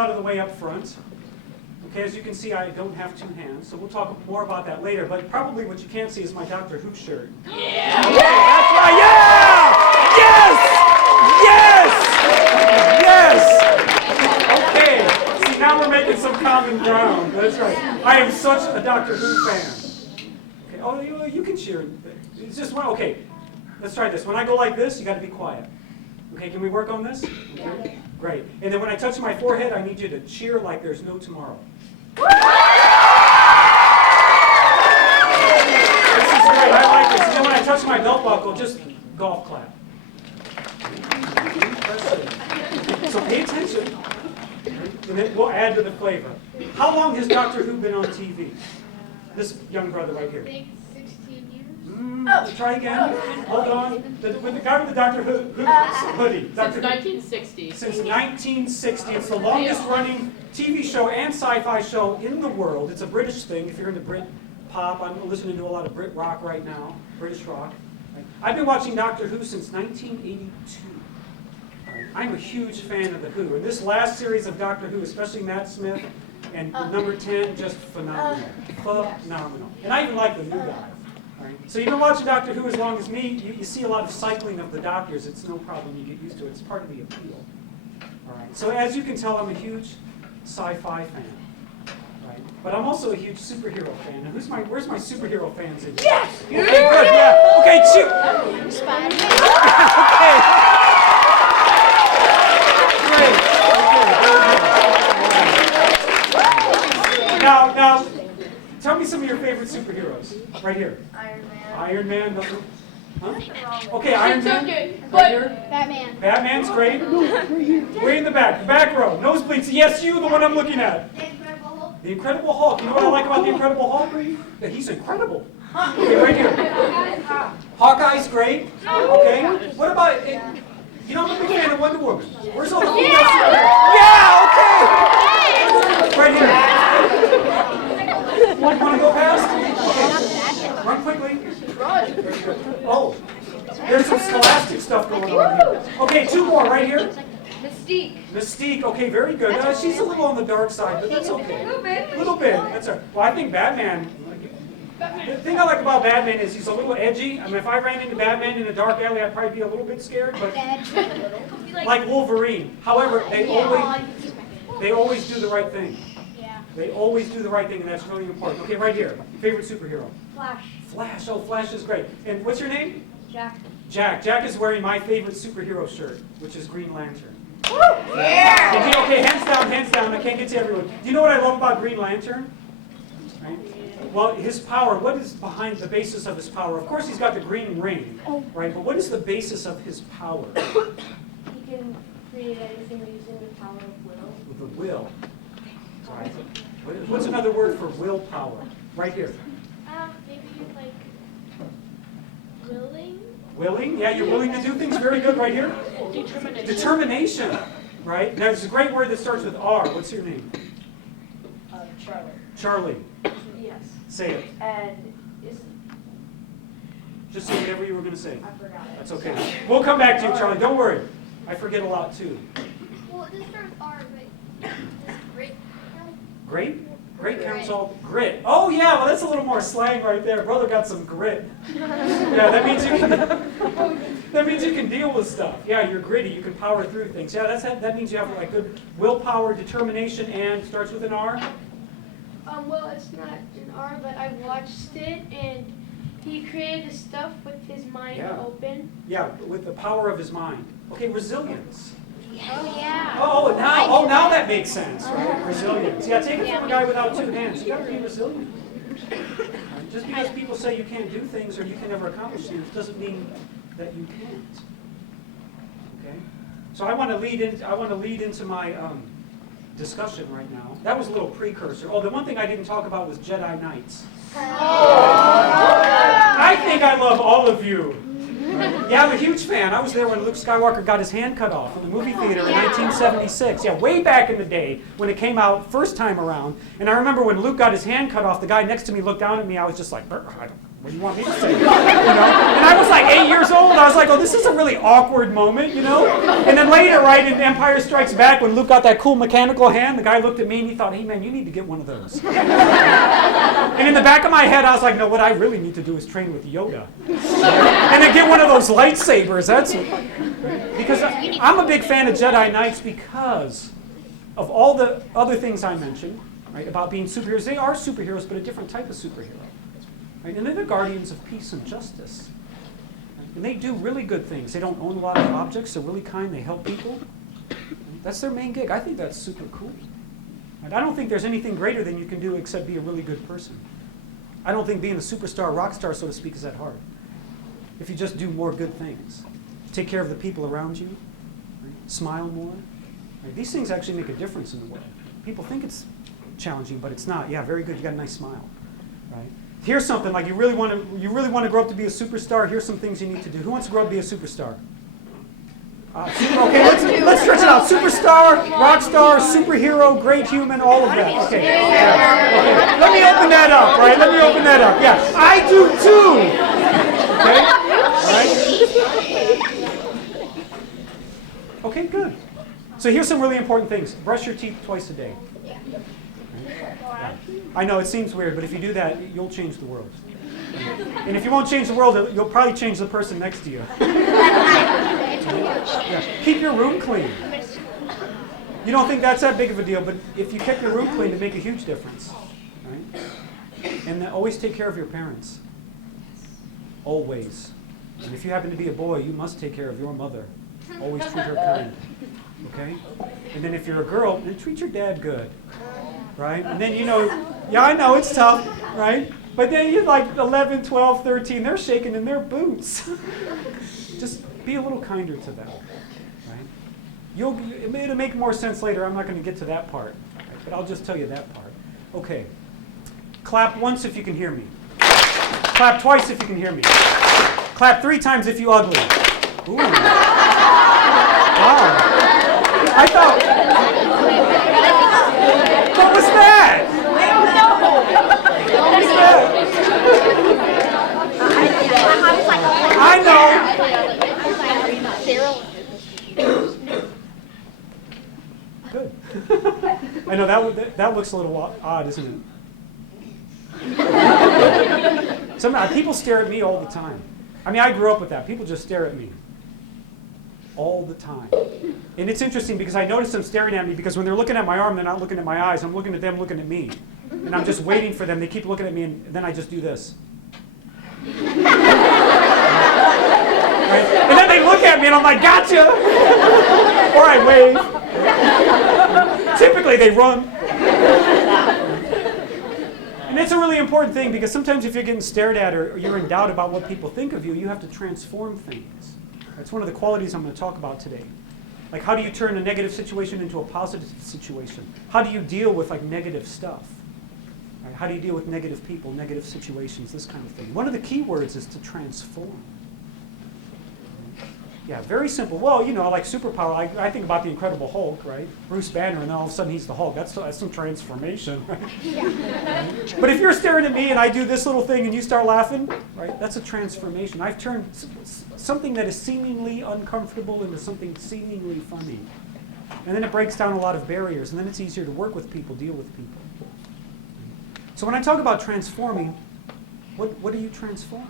out of the way up front. Okay, as you can see, I don't have two hands, so we'll talk more about that later. But probably what you can't see is my Doctor Who shirt. Yeah! Okay, that's right. Yeah! Yes! Yes! Okay. See, now we're making some common ground. That's right. I am such a Doctor Who fan. Okay. Oh, you can cheer. It's just one. Okay. Let's try this. When I go like this, you got to be quiet. Okay. Can we work on this? Okay. Great. And then when I touch my forehead, I need you to cheer like there's no tomorrow. This is great. I like this. And then when I touch my belt buckle, just golf clap. So pay attention. And then we'll add to the flavor. How long has Doctor Who been on TV? This young brother right here. I think 16 years. Try again. Hold on. With the guy with the Doctor Who hoodie. Since 1960. Since 1960. It's the longest running TV show and sci-fi show in the world. It's a British thing. If you're into Brit pop, I'm listening to a lot of Brit rock right now. British rock. I've been watching Doctor Who since 1982. I'm a huge fan of the Who. And this last series of Doctor Who, especially Matt Smith and number 10, just phenomenal. Phenomenal. And I even like the new guy. Right. So you've been watching Doctor Who as long as me. You see a lot of cycling of the doctors. It's no problem. You get used to it. It's part of the appeal. All right. So as you can tell, I'm a huge sci-fi fan. Right. But I'm also a huge superhero fan. Now, where's my superhero fans in here? Yes! Okay, good. Yeah. Okay, shoot. Okay. Great. Okay. Now. Tell me some of your favorite superheroes. Right here. Iron Man. Huh? Okay, Iron Man. Right here. Batman. Batman's great. Way in the back row. Nosebleeds. Yes, you, the one I'm looking at. The Incredible Hulk. You know what I like about the Incredible Hulk? That he's incredible. Okay, right here. Hawkeye's great. Okay. What about? You know, I'm a big fan of Wonder Woman. Where's all the female superheroes? Yeah. Okay. Right here. Want to go fast? Okay. Run quickly. Oh, there's some scholastic stuff going on here. Okay, two more right here. Mystique. Okay, very good. She's a little on the dark side, but that's okay. A little bit. That's all right. Well, I think Batman. The thing I like about Batman is he's a little edgy. I mean, if I ran into Batman in a dark alley, I'd probably be a little bit scared, but like Wolverine. However, they always do the right thing. They always do the right thing, and that's really important. Okay, right here. Favorite superhero? Flash. Oh, Flash is great. And what's your name? Jack. Jack is wearing my favorite superhero shirt, which is Green Lantern. Yeah. Okay, hands down. I can't get to everyone. Do you know what I love about Green Lantern? Right? Well, his power, what is behind the basis of his power? Of course, he's got the green ring, right? But what is the basis of his power? He can create anything using the power of will. With the will. Right. What's another word for willpower? Right here. Maybe like willing. Willing? Yeah, you're willing to do things. Very good. Right here. Determination. Right. Now, there's a great word that starts with R. What's your name? Charlie. Charlie. Yes. Say it. And is Just say whatever you were going to say. I forgot it. That's okay. We'll come back to you, Charlie. Don't worry. I forget a lot too. Well, this starts with R, but great. Great counsel. Grit. Oh yeah, well that's a little more slang right there. Brother got some grit. Yeah, that means you can deal with stuff. Yeah, you're gritty. You can power through things. Yeah, that means you have like good willpower, determination, and starts with an R. Well, it's not an R, but I watched it, and he created stuff with his mind open. Yeah, with the power of his mind. Okay, resilience. Oh yeah. Now that makes sense, right? Resilience. Yeah, take it from a guy without two hands. You got to be resilient. Just because people say you can't do things or you can never accomplish things doesn't mean that you can't. Okay. So I want to lead into my discussion right now. That was a little precursor. Oh, the one thing I didn't talk about was Jedi Knights. I think I love all of you. Yeah, I'm a huge fan. I was there when Luke Skywalker got his hand cut off in the movie theater in 1976. Yeah, way back in the day when it came out first time around. And I remember when Luke got his hand cut off, the guy next to me looked down at me. I was just like, What do you want me to say? And I was like 8 years old. I was like, oh, this is a really awkward moment, And then later, right, in Empire Strikes Back, when Luke got that cool mechanical hand, the guy looked at me and he thought, hey, man, you need to get one of those. And in the back of my head, I was like, no, what I really need to do is train with Yoda. And then get one of those lightsabers. Because I'm a big fan of Jedi Knights because of all the other things I mentioned, right, about being superheroes. They are superheroes, but a different type of superhero. Right? And they're the guardians of peace and justice. And they do really good things. They don't own a lot of objects. They're really kind. They help people. That's their main gig. I think that's super cool. And I don't think there's anything greater than you can do except be a really good person. I don't think being a superstar, rock star, so to speak, is that hard. If you just do more good things. Take care of the people around you. Right? Smile more. Right? These things actually make a difference in the world. People think it's challenging, but it's not. Yeah, very good. You got a nice smile. Right? Here's something like you really want to grow up to be a superstar. Here's some things you need to do. Who wants to grow up to be a superstar? Okay, let's stretch it out. Superstar, rock star, superhero, great human, all of that. Okay. Okay. Let me open that up, right? Let me open that up. Yeah, I do too. Okay. All right. Okay, good. So here's some really important things. Brush your teeth twice a day. Yeah. I know it seems weird, but if you do that, you'll change the world. And if you won't change the world, you'll probably change the person next to you. Yeah. Keep your room clean. You don't think that's that big of a deal, but if you keep your room clean, it make a huge difference. Right? And then always take care of your parents. Always. And if you happen to be a boy, you must take care of your mother. Always treat her kind. Okay? And then if you're a girl, then treat your dad good. Right? And then yeah, I know it's tough, right? But then you're like 11, 12, 13, they're shaking in their boots. Just be a little kinder to them, right? It'll make more sense later. I'm not going to get to that part, right? But I'll just tell you that part. Okay. Clap once if you can hear me. Clap twice if you can hear me. Clap 3 times if you ugly. Ooh. Wow. I thought. What was that? What was that? I know. Good. I know that looks a little odd, isn't it? People stare at me all the time. I mean, I grew up with that. People just stare at me all the time. And it's interesting because I notice them staring at me because when they're looking at my arm, they're not looking at my eyes. I'm looking at them looking at me. And I'm just waiting for them. They keep looking at me, and then I just do this. Right? And then they look at me, and I'm like, gotcha! Or I wave. Typically, they run. And it's a really important thing because sometimes if you're getting stared at or you're in doubt about what people think of you, you have to transform things. That's one of the qualities I'm going to talk about today. Like, how do you turn a negative situation into a positive situation? How do you deal with negative stuff? Right? How do you deal with negative people, negative situations, this kind of thing? One of the key words is to transform. Yeah, very simple. Well, like superpower, I think about the Incredible Hulk, right? Bruce Banner, and then all of a sudden he's the Hulk. That's some transformation, right? Yeah. But if you're staring at me and I do this little thing and you start laughing, right? That's a transformation. I've turned something that is seemingly uncomfortable into something seemingly funny. And then it breaks down a lot of barriers, and then it's easier to work with people, deal with people. So when I talk about transforming, what do you transform?